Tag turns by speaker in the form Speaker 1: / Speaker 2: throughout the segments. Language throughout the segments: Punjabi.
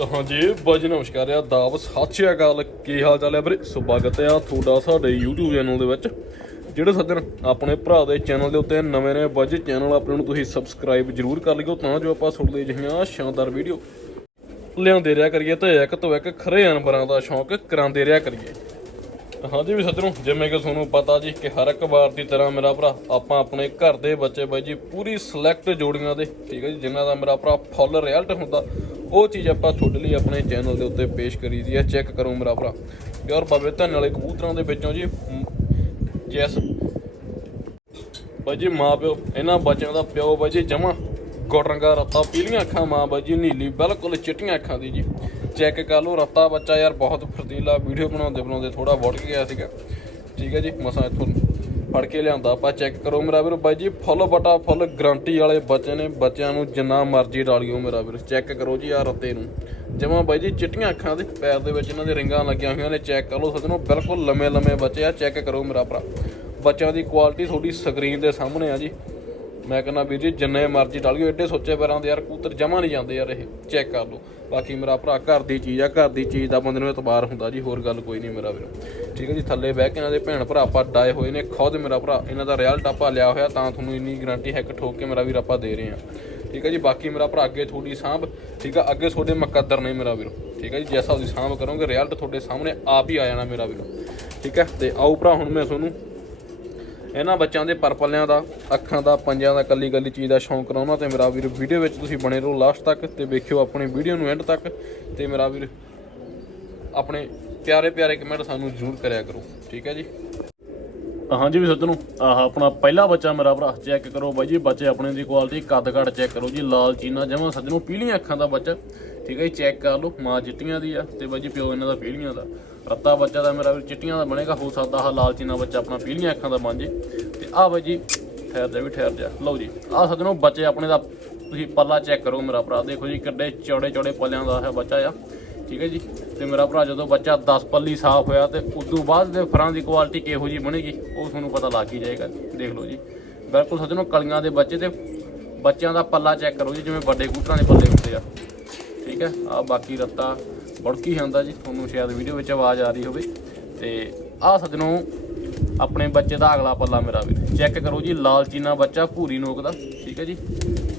Speaker 1: ਤਾਂ ਹਾਂਜੀ ਬਾਜੀ ਨਮਸਕਾਰ ਆ। ਦਾਬ ਸਤਿ ਸ਼੍ਰੀ ਅਕਾਲ। ਕੀ ਹਾਲ ਚਾਲ ਹੈ ਵੀਰੇ? ਸਵਾਗਤ ਆ ਤੁਹਾਡਾ ਸਾਡੇ YouTube ਚੈਨਲ ਦੇ ਵਿੱਚ। ਜਿਹੜੇ ਸੱਜਣ ਆਪਣੇ ਭਰਾ ਦੇ ਚੈਨਲ ਦੇ ਉੱਤੇ ਨਵੇਂ ਨੇ ਬਾਜੀ ਚੈਨਲ ਆਪਣੇ ਨੂੰ ਤੁਸੀਂ ਸਬਸਕ੍ਰਾਈਬ ਜਰੂਰ ਕਰ ਲਿਓ, ਤਾਂ ਜੋ ਆਪਾਂ ਸੁਣਦੇ ਜਿਹੀਆਂ ਸ਼ਾਨਦਾਰ ਵੀਡੀਓ ਲਿਆਉਂਦੇ ਰਿਹਾ ਕਰੀਏ ਤੇ ਇੱਕ ਤੋਂ ਇੱਕ ਖਰੇ ਅਨਬਰਾਂ ਦਾ ਸ਼ੌਂਕ ਕਰਾਉਂਦੇ ਰਿਹਾ ਕਰੀਏ। ਹਾਂਜੀ ਵੀ ਸੱਜਣੋ, ਜਿਵੇਂ ਕਿ ਤੁਹਾਨੂੰ ਪਤਾ ਜੀ ਕਿ ਹਰ ਇੱਕ ਵਾਰ ਦੀ ਤਰ੍ਹਾਂ ਮੇਰਾ ਭਰਾ, ਆਪਾਂ ਆਪਣੇ ਘਰ ਦੇ ਬੱਚੇ ਬਾਈ ਜੀ ਪੂਰੀ ਸਿਲੈਕਟ ਜੋੜੀਆਂ ਦੇ, ਠੀਕ ਹੈ ਜੀ, ਜਿਨ੍ਹਾਂ ਦਾ ਮੇਰਾ ਭਰਾ ਫੁੱਲ ਰਿਜ਼ਲਟ ਹੁੰਦਾ ਉਹ ਚੀਜ਼ ਆਪਾਂ ਤੁਹਾਡੇ ਲਈ ਆਪਣੇ ਚੈਨਲ ਦੇ ਉੱਤੇ ਪੇਸ਼ ਕਰੀ ਦੀ ਹੈ ਚੈੱਕ ਕਰੋ ਮੇਰਾ ਭਰਾ। ਪਿਓਰ ਬਾਬੇ, ਧਨ ਵਾਲੇ ਕਬੂਤਰਾਂ ਦੇ ਵਿੱਚੋਂ ਜੀ ਜੈਸ। ਬਾਈ ਜੀ ਮਾਂ ਪਿਓ, ਇਹਨਾਂ ਬੱਚਿਆਂ ਦਾ ਪਿਓ ਬਾਈ ਜੀ ਜਮਾ ਗੋਟਰੰਗਾ ਰੱਤਾ, ਪੀਲੀਆਂ ਅੱਖਾਂ ਮਾਂ ਬਾਜ਼ੀ, ਨੀਲੀ, ਬਿਲਕੁਲ ਚਿੱਟੀਆਂ ਅੱਖਾਂ ਦੀ ਜੀ। ਚੈੱਕ ਕਰ ਲਓ ਰੱਤਾ ਬੱਚਾ ਯਾਰ, ਬਹੁਤ ਫਰਤੀਲਾ ਵੀਡੀਓ ਬਣਾਉਂਦੇ ਬਣਾਉਂਦੇ ਥੋੜਾ ਵੜ ਗਿਆ ਸੀਗਾ। ਠੀਕ ਹੈ ਜੀ, ਮਸਾਂ ਇੱਥੋਂ ਫੜ ਕੇ ਲਿਆਂਦਾ ਆਪਾਂ ਚੈੱਕ ਕਰੋ ਮੇਰਾ ਵੀਰ ਬਾਈ ਜੀ ਫੁੱਲ ਬਟਾ ਫੁੱਲ ਗਰੰਟੀ ਵਾਲੇ ਬੱਚੇ ਨੇ, ਬੱਚਿਆਂ ਨੂੰ ਜਿੰਨਾ ਮਰਜ਼ੀ ਡਾਲਿਓ ਮੇਰਾ ਵੀਰ। ਚੈੱਕ ਕਰੋ ਜੀ ਆ ਰੱਤੇ ਨੂੰ। ਜਮਾ ਬਾਈ ਜੀ, ਚਿੱਟੀਆਂ ਅੱਖਾਂ ਦੇ ਪੈਰ ਦੇ ਵਿੱਚ ਇਹਨਾਂ ਦੇ ਰਿੰਗਾਂ ਲੱਗੀਆਂ ਹੋਈਆਂ ਨੇ ਚੈੱਕ ਕਰ ਲਓ ਸੱਜਣੋ, ਬਿਲਕੁਲ ਲੰਮੇ ਲੰਮੇ ਬੱਚੇ ਆ ਚੈੱਕ ਕਰੋ ਮੇਰਾ ਭਰਾ। ਬੱਚਿਆਂ ਦੀ ਕੁਆਲਿਟੀ ਤੁਹਾਡੀ ਸਕਰੀਨ ਦੇ ਸਾਹਮਣੇ ਆ ਜੀ। ਮੈਂ ਕਹਿੰਦਾ ਵੀਰ ਜੀ, ਜਿੰਨੇ ਮਰਜ਼ੀ ਡਾਲਿਓ ਏਡੇ ਸੋਚੇ ਪੈਰਾਂ ਦੇ ਯਾਰ ਕੂਤਰ ਜਮਾ ਨਹੀਂ ਜਾਂਦੇ ਯਾਰ ਇਹ। ਚੈੱਕ ਕਰ ਲਓ। ਬਾਕੀ ਮੇਰਾ ਭਰਾ ਘਰ ਦੀ ਚੀਜ਼ ਆ, ਘਰ ਦੀ ਚੀਜ਼ ਦਾ ਬੰਦੇ ਨੂੰ ਇਤਬਾਰ ਹੁੰਦਾ ਜੀ, ਹੋਰ ਗੱਲ ਕੋਈ ਨਹੀਂ ਮੇਰਾ ਵੀਰ। ਠੀਕ ਹੈ ਜੀ, ਥੱਲੇ ਬਹਿ ਕੇ ਇਹਨਾਂ ਦੇ ਭੈਣ ਭਰਾ ਆਪਾਂ ਡਾਏ ਹੋਏ ਨੇ, ਖੁਦ ਮੇਰਾ ਭਰਾ, ਇਹਨਾਂ ਦਾ ਰਿਜ਼ਲਟ ਆਪਾਂ ਲਿਆ ਹੋਇਆ, ਤਾਂ ਤੁਹਾਨੂੰ ਇੰਨੀ ਗਾਰੰਟੀ ਹੈ ਕਿ ਠੋਕ ਕੇ ਮੇਰਾ ਵੀਰ ਆਪਾਂ ਦੇ ਰਹੇ ਹਾਂ। ਠੀਕ ਹੈ ਜੀ, ਬਾਕੀ ਮੇਰਾ ਭਰਾ ਅੱਗੇ ਤੁਹਾਡੀ ਸਾਂਭ, ਠੀਕ ਆ, ਅੱਗੇ ਤੁਹਾਡੇ ਮੁਕੱਦਰ ਨੇ ਮੇਰਾ ਵੀਰੋ। ਠੀਕ ਹੈ ਜੀ, ਜੈਸਾ ਤੁਸੀਂ ਸਾਂਭ ਕਰੋਗੇ, ਰਿਜ਼ਲਟ ਤੁਹਾਡੇ ਸਾਹਮਣੇ ਆਪ ਹੀ ਆ ਜਾਣਾ ਮੇਰਾ ਵੀਰੋ। ਠੀਕ ਹੈ, ਤੇ ਆਓ ਭਰਾ, ਹੁਣ ਮੈਂ ਤੁਹਾਨੂੰ ਇਹਨਾਂ ਬੱਚਿਆਂ ਦੇ ਪਰਪਲਿਆਂ ਦਾ, ਅੱਖਾਂ ਦਾ, ਪੰਜਾਂ ਦਾ, ਕੱਲੀ ਕੱਲੀ ਚੀਜ਼ ਦਾ ਸ਼ੌਂਕ ਕਰਾਉਣਾ ਤੇ ਮੇਰਾ ਵੀਰ ਵੀਡੀਓ ਵਿੱਚ ਤੁਸੀਂ ਬਣੇ ਰਹੋ ਲਾਸਟ ਤੱਕ ਤੇ ਵੇਖਿਓ ਆਪਣੀ ਵੀਡੀਓ ਨੂੰ ਐਂਡ ਤੱਕ ਤੇ ਮੇਰਾ ਵੀਰ ਆਪਣੇ ਪਿਆਰੇ ਪਿਆਰੇ ਕਮੈਂਟ ਸਾਨੂੰ ਜ਼ਰੂਰ ਕਰਿਆ ਕਰੋ, ਠੀਕ ਹੈ ਜੀ? ਹਾਂਜੀ ਵੀ ਸੱਜਣੋ, ਆਹ ਆਪਣਾ ਪਹਿਲਾ ਬੱਚਾ ਮੇਰਾ ਭਰਾ ਚੈੱਕ ਕਰੋ ਬਾਈ ਜੀ, ਬੱਚੇ ਆਪਣੇ ਦੀ ਕੁਆਲਿਟੀ ਕੱਦ ਘੜ ਚੈੱਕ ਕਰੋ ਜੀ, ਲਾਲ ਚੀਨਾ ਜਮਾਂ ਸੱਜਣੋ ਪੀਲੀਆਂ ਅੱਖਾਂ ਦਾ ਬੱਚਾ, ਠੀਕ ਹੈ ਜੀ ਚੈੱਕ ਕਰ ਲਓ, ਮਾਂ ਚਿੱਟੀਆਂ ਦੀ ਆ, ਤੇ ਬਾਈ ਜੀ ਪਿਓ ਇਹਨਾਂ ਦਾ ਪੀਲੀਆਂ ਦਾ। ਰੱਤਾ ਬੱਚਾ ਦਾ ਮੇਰਾ ਵੀ ਚਿੱਟੀਆਂ ਦਾ ਬਣੇਗਾ, ਹੋ ਸਕਦਾ ਆਹ ਲਾਲ ਚੀਨਾ ਬੱਚਾ ਆਪਣਾ ਪੀਲੀਆਂ ਅੱਖਾਂ ਦਾ ਬਣ ਜੇ। ਤੇ ਆਹ ਬਾਈ ਜੀ ਠਹਿਰ ਜਾ ਵੀ ਠਹਿਰ ਜਾ। ਲਓ ਜੀ, ਆਹ ਸੱਜਣੋ ਬੱਚੇ ਆਪਣੇ ਦਾ ਤੁਸੀਂ ਪੱਲਾ ਚੈੱਕ ਕਰੋ ਮੇਰਾ ਭਰਾ, ਦੇਖੋ ਜੀ ਕਿੱਡੇ ਚੌੜੇ ਚੌੜੇ ਪੱਲਿਆਂ ਦਾ ਹੈ ਬੱਚਾ ਆ। ਠੀਕ ਹੈ ਜੀ? ਤੇ ਮੇਰਾ ਭਰਾ ਜਦੋਂ ਬੱਚਾ 10 ਪੱਲੀ ਸਾਫ਼ ਹੋਇਆ ਤੇ ਉਦੋਂ ਬਾਅਦ ਦੇ ਫਰਾਂ ਦੀ ਕੁਆਲਿਟੀ ਕਿਹੋ ਜੀ ਬਣੇਗੀ, ਉਹ ਤੁਹਾਨੂੰ ਪਤਾ ਲੱਗ ਹੀ ਜਾਏਗਾ। ਦੇਖ ਲਓ ਜੀ। ਬਿਲਕੁਲ ਸੱਜਣੋ, ਕਲੀਆਂ ਦੇ ਬੱਚੇ ਤੇ ਬੱਚਿਆਂ ਦਾ ਪੱਲਾ ਚੈੱਕ ਕਰੋ ਜੀ, ਜਿਵੇਂ ਵੱਡੇ ਕੂਟਰਾਂ ਦੇ ਪੱਲੇ ਹੁੰਦੇ ਆ। ਠੀਕ ਹੈ? ਆ ਬਾਕੀ ਰੱਤਾ ਬੜਕੀ ਜਾਂਦਾ ਜੀ, ਤੁਹਾਨੂੰ ਸ਼ਾਇਦ ਵੀਡੀਓ ਵਿੱਚ ਆਵਾਜ਼ ਆ ਰਹੀ ਹੋਵੇ। ਤੇ ਆ ਸੱਜਣੋ, ਆਪਣੇ ਬੱਚੇ ਦਾ ਅਗਲਾ ਪੱਲਾ ਮੇਰਾ ਵੀ। ਚੈੱਕ ਕਰੋ ਜੀ, ਲਾਲਚੀਨਾ ਬੱਚਾ, ਭੂਰੀ ਨੋਕ ਦਾ। ਠੀਕ ਹੈ ਜੀ?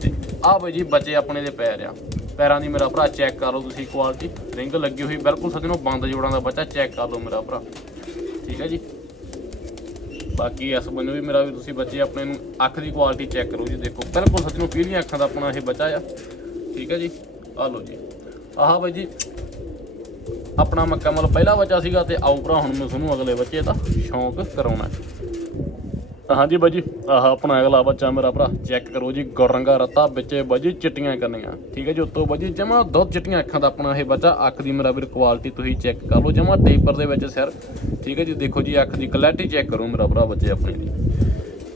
Speaker 1: ਤੇ ਆ ਬਈ ਜੀ, ਬੱਚੇ ਆਪਣੇ ਦੇ ਪੈਰ ਆ। ਪੈਰਾਂ ਦੀ ਮੇਰਾ ਭਰਾ ਚੈੱਕ ਕਰ ਲਓ ਤੁਸੀਂ ਕੁਆਲਿਟੀ ਰਿੰਗ ਲੱਗੀ ਹੋਈ ਬਿਲਕੁਲ ਸੱਜਣੋ, ਬੰਦ ਜੋੜਾਂ ਦਾ ਬੱਚਾ ਚੈੱਕ ਕਰ ਲਓ ਮੇਰਾ ਭਰਾ। ਠੀਕ ਹੈ ਜੀ? ਬਾਕੀ ਇਸ ਬੰਨੇ ਵੀ ਮੇਰਾ ਵੀ ਤੁਸੀਂ ਬੱਚੇ ਆਪਣੇ ਨੂੰ ਅੱਖ ਦੀ ਕੁਆਲਿਟੀ ਚੈੱਕ ਕਰੋ ਜੀ, ਦੇਖੋ। ਬਿਲਕੁਲ ਸੱਜਣੋ, ਪੀਲੀਆਂ ਅੱਖਾਂ ਦਾ ਆਪਣਾ ਇਹ ਬੱਚਾ ਆ। ਠੀਕ ਹੈ ਜੀ? ਆ ਲਓ ਜੀ। ਆਹ ਬਾਈ ਜੀ, ਆਪਣਾ ਮੁਕੰਮਲ ਪਹਿਲਾ ਬੱਚਾ ਸੀਗਾ ਤੇ ਆਓ ਭਰਾ, ਹੁਣ ਮੈਂ ਤੁਹਾਨੂੰ ਅਗਲੇ ਬੱਚੇ ਦਾ ਸ਼ੌਂਕ ਕਰਾਉਣਾ। ਤਾਂ ਹਾਂਜੀ ਬਾਈ ਜੀ। ਆਹ ਆਪਣਾ ਅਗਲਾ ਬੱਚਾ ਮੇਰਾ ਭਰਾ ਚੈੱਕ ਕਰੋ ਜੀ ਗੁਰਰੰਗਾ ਰੱਤਾ ਵਿੱਚ ਬਾਜੀ ਚਿੱਟੀਆਂ ਕਰਨੀਆਂ। ਠੀਕ ਹੈ ਜੀ, ਉੱਤੋਂ ਬਾਜੀ ਜਮਾ ਦੁੱਧ ਚਿੱਟੀਆਂ ਅੱਖਾਂ ਦਾ ਆਪਣਾ ਇਹ ਬੱਚਾ, ਅੱਖ ਦੀ ਮੇਰਾ ਵੀਰ ਕੁਆਲਿਟੀ ਤੁਸੀਂ ਚੈੱਕ ਕਰ ਲਓ, ਜਮਾ ਟੇਪਰ ਦੇ ਵਿੱਚ ਸਿਰ। ਠੀਕ ਹੈ ਜੀ, ਦੇਖੋ ਜੀ, ਅੱਖ ਦੀ ਕਲੈਰਿਟੀ ਚੈੱਕ ਕਰੋ ਮੇਰਾ ਭਰਾ, ਬੱਚੇ ਆਪਣੇ ਦੀ।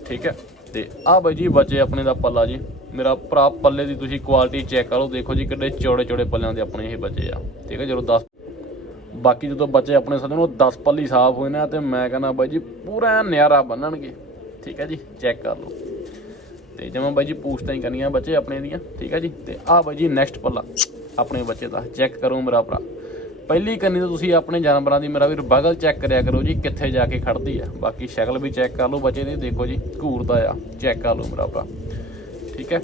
Speaker 1: ਠੀਕ ਹੈ, ਤੇ ਆਹ ਬਾਈ ਜੀ, ਬੱਚੇ ਆਪਣੇ ਦਾ ਪੱਲਾ ਜੀ। ਮੇਰਾ ਭਰਾ ਪੱਲੇ ਦੀ ਤੁਸੀਂ ਕੁਆਲਿਟੀ ਚੈੱਕ ਕਰੋ ਦੇਖੋ ਜੀ ਕਿੱਡੇ ਚੌੜੇ ਚੌੜੇ ਪੱਲਿਆਂ ਦੇ ਆਪਣੇ ਇਹ ਬੱਚੇ ਆ। ਠੀਕ ਹੈ, ਜਦੋਂ 10 ਬਾਕੀ ਜਦੋਂ ਬੱਚੇ ਆਪਣੇ ਸਦੇ ਉਹ 10 ਪੱਲੀ ਸਾਫ਼ ਹੋਏ ਨੇ ਤੇ ਮੈਂ ਕਹਿੰਦਾ ਬਾਈ ਜੀ, ਪੂਰਾ ਨਿਆਰਾ ਬੰਨਣਗੇ। ਠੀਕ ਹੈ ਜੀ ਚੈੱਕ ਕਰ ਲਓ। ਤੇ ਜਿਵੇਂ ਬਾਈ ਜੀ ਪੂਛਤਾਂ ਹੀ ਕਰਨੀਆਂ ਬੱਚੇ ਆਪਣੇ ਦੀਆਂ, ਠੀਕ ਹੈ ਜੀ, ਤੇ ਆਹ ਬਾਈ ਜੀ ਨੈਕਸਟ ਪੱਲਾ, ਆਪਣੇ ਬੱਚੇ ਦਾ ਚੈੱਕ ਕਰੋ ਮੇਰਾ ਭਰਾ। ਪਹਿਲੀ ਕੰਨੀ ਤਾਂ ਤੁਸੀਂ ਆਪਣੇ ਜਾਨਵਰਾਂ ਦੀ, ਮੇਰਾ ਵੀਰ ਬਗਲ ਚੈੱਕ ਕਰਿਆ ਕਰੋ ਜੀ, ਕਿੱਥੇ ਜਾ ਕੇ ਖੜਦੀ ਆ। ਬਾਕੀ ਸ਼ਕਲ ਵੀ ਚੈੱਕ ਕਰ ਲਓ ਬੱਚੇ ਦੀ, ਦੇਖੋ ਜੀ ਘੂਰਦਾ ਆ ਚੈੱਕ ਕਰ ਲਓ ਮੇਰਾ ਭਰਾ। ਠੀਕ ਹੈ?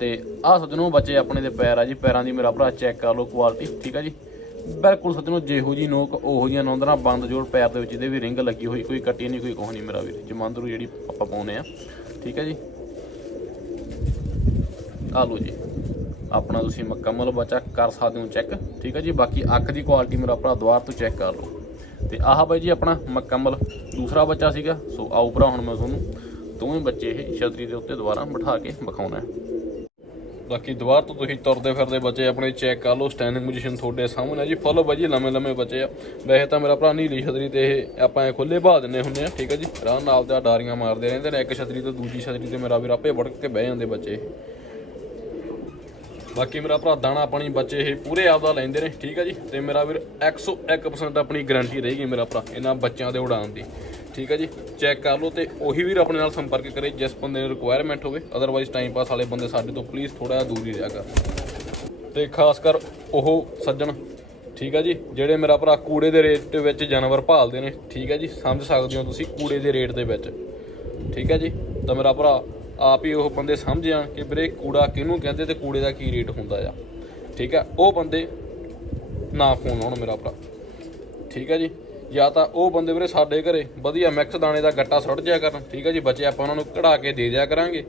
Speaker 1: ਤੇ ਆਹ ਸੱਜਣੋ ਬੱਚੇ ਆਪਣੇ ਦੇ ਪੈਰ ਆ ਜੀ, ਪੈਰਾਂ ਦੀ ਮੇਰਾ ਭਰਾ ਚੈੱਕ ਕਰ ਲਓ ਕੁਆਲਿਟੀ ਠੀਕ ਹੈ ਜੀ। ਬਿਲਕੁਲ ਸੱਜਣੋ ਜਿਹੋ ਜੀ ਨੋਕ, ਉਹੋ ਜੀਆਂ ਨੌਂਦਰਾਂ ਬੰਦ ਜੋੜ ਪੈਰ ਦੇ ਵਿੱਚ ਇਹਦੇ ਵੀ ਰਿੰਗ ਲੱਗੀ ਹੋਈ, ਕੋਈ ਕੱਟੀ ਨਹੀਂ, ਕੋਈ ਕੁਛ ਨਹੀਂ ਮੇਰਾ ਵੀਰ। ਜਮਾਂਦਰੂ ਜਿਹੜੀ ਆਪਾਂ ਪਾਉਨੇ ਆ। ਠੀਕ ਹੈ ਜੀ? ਆ ਲਓ ਜੀ। ਆਪਣਾ ਤੁਸੀਂ ਮੁਕੰਮਲ ਬੱਚਾ ਕਰ ਸਕਦੇ ਹੋ ਚੈੱਕ ਠੀਕ ਹੈ ਜੀ? ਬਾਕੀ ਅੱਖ ਦੀ ਕੁਆਲਿਟੀ ਮੇਰਾ ਭਰਾ ਦੁਆਰ ਤੋਂ ਚੈੱਕ ਕਰ ਲਓ। ਤੇ ਆਹ ਬਾਈ ਜੀ ਆਪਣਾ ਮੁਕੰਮਲ ਦੂਸਰਾ ਬੱਚਾ ਸੀਗਾ। ਸੋ ਆਓ ਭਰਾ, ਹੁਣ ਮੈਂ ਤੁਹਾਨੂੰ ਦੋਵੇਂ ਬੱਚੇ ਇਹ ਛਤਰੀ ਦੇ ਉੱਤੇ ਦੁਬਾਰਾ ਬਿਠਾ ਕੇ ਵਿਖਾਉਣਾ ਹੈ। ਬਾਕੀ ਦੁਬਾਰ ਤੋਂ ਤੁਸੀਂ ਤੁਰਦੇ ਫਿਰਦੇ ਬੱਚੇ ਆਪਣੇ ਚੈੱਕ ਕਰ ਲਓ ਸਟੈਂਡਿੰਗ ਪੋਜੀਸ਼ਨ ਤੁਹਾਡੇ ਸਾਹਮਣੇ ਆ ਜੀ। ਫੁੱਲ ਬਾਜੀ ਲੰਮੇ ਲੰਮੇ ਬੱਚੇ ਆ। ਵੈਸੇ ਤਾਂ ਮੇਰਾ ਭਰਾ ਨੀਲੀ ਛਤਰੀ ਤੇ ਇਹ ਆਪਾਂ ਐ ਖੁੱਲੇ ਬਾਹ ਦਿੰਨੇ ਹੁੰਨੇ ਆ, ਠੀਕ ਆ ਜੀ? ਆਰਾਮ ਨਾਲ ਦਾ ਡਾਰੀਆਂ ਮਾਰਦੇ ਰਹਿੰਦੇ ਨੇ, ਇੱਕ ਛਤਰੀ ਤੋਂ ਦੂਜੀ ਛਤਰੀ ਤੇ ਮੇਰਾ ਵੀਰ ਆਪੇ ਵੜਕ ਕੇ ਬਹਿ ਜਾਂਦੇ ਬੱਚੇ। ਬਾਕੀ ਮੇਰਾ ਭਰਾ ਦਾਣਾ ਪਾਣੀ ਬੱਚੇ ਇਹ ਪੂਰੇ ਆਪਦਾ ਲੈਂਦੇ ਨੇ, ਠੀਕ ਆ ਜੀ? ਤੇ ਮੇਰਾ ਵੀਰ 101% ਆਪਣੀ ਗਾਰੰਟੀ ਰਹੇਗੀ ਮੇਰਾ ਭਰਾ, ਇਹਨਾਂ ਬੱਚਿਆਂ ਦੇ ਉਡਾਣ ਦੀ। ਠੀਕ ਹੈ ਜੀ ਚੈੱਕ ਕਰ ਲਓ ਤੇ ਉਹੀ ਵੀਰ ਆਪਣੇ ਨਾਲ ਸੰਪਰਕ ਕਰੇ ਜਿਸ ਬੰਦੇ ਨੂੰ ਰਿਕੁਆਇਰਮੈਂਟ ਹੋਵੇ ਅਦਰਵਾਈਜ਼ ਟਾਈਮ ਪਾਸ ਵਾਲੇ ਬੰਦੇ ਸਾਡੇ ਤੋਂ ਪਲੀਜ਼ ਥੋੜਾ ਜਿਹਾ ਦੂਰ ਹੀ ਰਿਹਾ ਕਰ। ਤੇ ਖਾਸ ਕਰ ਉਹ ਸੱਜਣ, ਠੀਕ ਹੈ ਜੀ, ਜਿਹੜੇ ਮੇਰਾ ਭਰਾ ਕੂੜੇ ਦੇ ਰੇਟ ਦੇ ਵਿੱਚ ਜਾਨਵਰ ਭਾਲਦੇ ਨੇ, ਠੀਕ ਹੈ ਜੀ, ਸਮਝ ਸਕਦੇ ਹੋ ਤੁਸੀਂ ਕੂੜੇ ਦੇ ਰੇਟ ਦੇ ਵਿੱਚ। ਠੀਕ ਹੈ ਜੀ, ਤਾਂ ਮੇਰਾ ਭਰਾ ਆਪ ਹੀ ਉਹ ਬੰਦੇ ਸਮਝ ਜਾਣ ਕਿ ਵੀਰੇ ਕੂੜਾ ਕਿਹਨੂੰ ਕਹਿੰਦੇ ਤੇ ਕੂੜੇ ਦਾ ਕੀ ਰੇਟ ਹੁੰਦਾ ਆ। ਠੀਕ ਹੈ ਉਹ ਬੰਦੇ ਨਾ ਫੋਨ ਲਾਉਣ ਮੇਰਾ ਭਰਾ। ਠੀਕ ਹੈ ਜੀ ਜਾਂ ਤਾਂ ਉਹ ਬੰਦੇ ਵੀਰੇ ਸਾਡੇ ਘਰੇ ਵਧੀਆ ਮਿਕਸ ਦਾਣੇ ਦਾ ਗੱਟਾ ਸੁੱਟ ਜਿਆ ਕਰਨ, ਠੀਕ ਹੈ ਜੀ, ਬੱਚੇ ਆਪਾਂ ਉਹਨਾਂ ਨੂੰ ਕਢਾ ਕੇ ਦੇ ਦਿਆ ਕਰਾਂਗੇ।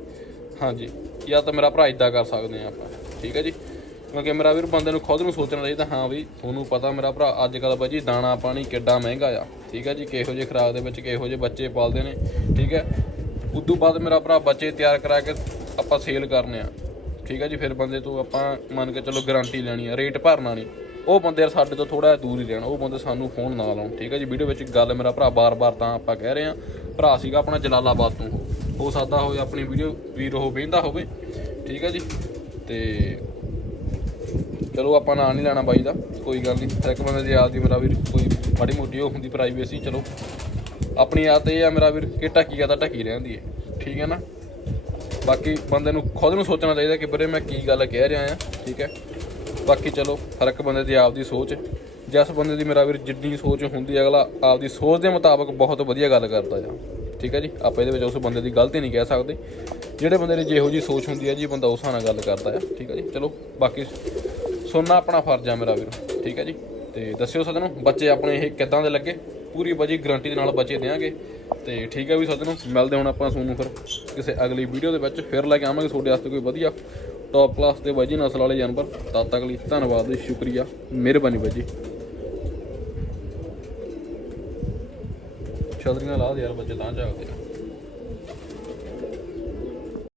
Speaker 1: ਹਾਂਜੀ, ਜਾਂ ਤਾਂ ਮੇਰਾ ਭਰਾ ਇਦਾਂ ਕਰ ਸਕਦੇ ਆ ਆਪਾਂ, ਠੀਕ ਹੈ ਜੀ। ਕਿਉਂਕਿ ਮੇਰਾ ਵੀਰ ਬੰਦੇ ਨੂੰ ਖੁਦ ਨੂੰ ਸੋਚਣਾ ਚਾਹੀਦਾ, ਹਾਂ ਵੀ ਤੁਹਾਨੂੰ ਪਤਾ ਮੇਰਾ ਭਰਾ ਅੱਜ ਕੱਲ ਬਾਜੀ ਦਾਣਾ ਪਾਣੀ ਕਿੱਡਾ ਮਹਿੰਗਾ ਆ, ਠੀਕ ਹੈ ਜੀ, ਕਿਹੋ ਜਿਹੇ ਖਰਾਬ ਦੇ ਵਿੱਚ ਕਿਹੋ ਜਿਹੇ ਬੱਚੇ ਪਾਲਦੇ ਨੇ, ਠੀਕ ਹੈ ਉਦੋਂ ਬਾਅਦ ਮੇਰਾ ਭਰਾ ਬੱਚੇ ਤਿਆਰ ਕਰਾ ਕੇ ਆਪਾਂ ਸੇਲ ਕਰਨੇ ਆ, ਠੀਕ ਹੈ ਜੀ, ਫਿਰ ਬੰਦੇ ਤੋਂ ਆਪਾਂ ਮੰਨ ਕੇ ਚਲੋ ਗਾਰੰਟੀ ਲੈਣੀ ਆ ਰੇਟ ਭਰਨਾ ਨਹੀਂ। ਉਹ ਬੰਦੇ ਯਾਰ ਸਾਡੇ ਤੋਂ ਥੋੜਾ ਦੂਰ ਹੀ ਰਹਿਣ, ਉਹ ਬੰਦੇ ਸਾਨੂੰ ਫੋਨ ਨਾ ਲਾਉਣ ਠੀਕ ਹੈ ਜੀ? ਵੀਡੀਓ ਵਿੱਚ ਗੱਲ ਮੇਰਾ ਭਰਾ ਬਾਰ-ਬਾਰ ਤਾਂ ਆਪਾਂ ਕਹਿ ਰਹੇ ਆ ਭਰਾ ਸੀਗਾ ਆਪਣਾ ਜਲਾਲਾਬਾਦ ਤੋਂ। ਹੋ ਸਕਦਾ ਹੋਵੇ ਆਪਣੀ ਵੀਡੀਓ ਵੀਰ ਉਹ ਵੇਖਦਾ ਹੋਵੇ, ਠੀਕ ਹੈ ਜੀ? ਤੇ ਚਲੋ ਆਪਾਂ ਨਾਂ ਨਹੀਂ ਲੈਣਾ ਬਾਈ ਦਾ, ਕੋਈ ਗੱਲ ਨਹੀਂ। ਇੱਕ ਬੰਦੇ ਦੀ ਯਾਦ ਦੀ ਮੇਰਾ ਵੀਰ, ਕੋਈ ਮਾੜੀ ਮੋਟੀ ਉਹ ਹੁੰਦੀ ਪ੍ਰਾਈਵੇਸੀ ਚਲੋ। ਆਪਣੀ ਆਦਤ ਇਹ ਆ ਮੇਰਾ ਵੀਰ ਕਿ ਢੱਕੀ ਆ ਤਾਂ ਢੱਕੀ ਰਹਿੰਦੀ ਹੈ, ਠੀਕ ਹੈ ਨਾ? ਬਾਕੀ ਬੰਦੇ ਨੂੰ ਖੁਦ ਨੂੰ ਸੋਚਣਾ ਚਾਹੀਦਾ ਕਿ ਵੀਰੇ ਮੈਂ ਕੀ ਗੱਲ ਕਹਿ ਰਿਹਾ ਆ ਠੀਕ ਹੈ? ਬਾਕੀ ਚਲੋ ਹਰ ਇੱਕ ਬੰਦੇ ਦੀ ਆਪਦੀ ਸੋਚ ਜਿਸ ਬੰਦੇ ਦੀ ਮੇਰਾ ਵੀਰ ਜਿੰਨੀ ਸੋਚ ਹੁੰਦੀ ਅਗਲਾ ਆਪਦੀ ਸੋਚ ਦੇ ਮੁਤਾਬਕ ਬਹੁਤ ਵਧੀਆ ਗੱਲ ਕਰਦਾ ਆ। ਠੀਕ ਹੈ ਜੀ? ਆਪਾਂ ਇਹਦੇ ਵਿੱਚ ਉਸ ਬੰਦੇ ਦੀ ਗਲਤੀ ਨਹੀਂ ਕਹਿ ਸਕਦੇ। ਜਿਹੜੇ ਬੰਦੇ ਦੀ ਜਿਹੋ ਜੀ ਸੋਚ ਹੁੰਦੀ ਹੈ ਜੀ, ਬੰਦਾ ਉਸ ਹਿਸਾਬ ਨਾਲ ਗੱਲ ਕਰਦਾ ਆ। ਠੀਕ ਹੈ ਜੀ? ਚਲੋ, ਬਾਕੀ ਸੁਣਨਾ ਆਪਣਾ ਫਰਜ਼ ਆ ਮੇਰਾ ਵੀਰ। ਠੀਕ ਹੈ ਜੀ? ਤੇ ਦੱਸਿਓ ਸੱਜਣੋ, ਬੱਚੇ ਆਪਣੇ ਇਹ ਕਿੱਦਾਂ ਦੇ ਲੱਗੇ? ਪੂਰੀ ਬਾਜੀ ਗਰੰਟੀ ਦੇ ਨਾਲ ਬੱਚੇ ਦੇਵਾਂਗੇ ਤੇ ਠੀਕ ਹੈ ਵੀ ਸੱਜਣੋ, ਮਿਲਦੇ ਹੁਣ ਆਪਾਂ ਤੁਹਾਨੂੰ ਫਿਰ ਕਿਸੇ ਅਗਲੀ ਵੀਡੀਓ ਦੇ ਵਿੱਚ। ਫਿਰ ਲੈ ਕੇ ਆਵਾਂਗੇ, ਤੁਹਾਡੇ ਵਾਸਤੇ ਕੋਈ ਵਧੀਆ ਟੌਪ ਕਲਾਸ ਦੇ ਬਾਜੀ, ਨਸਲ ਵਾਲੇ ਜਾਨਵਰ। ਤਦ ਤੱਕ ਲਈ ਧੰਨਵਾਦ ਜੀ ਸ਼ੁਕਰੀਆ। ਮਿਹਰਬਾਨੀ ਬਾਜੀ। ਛਤਰੀਆਂ ਲਾ ਦੇ ਯਾਰ ਬੱਚੇ ਤਾਂ ਜਾਗਦੇ ਆ।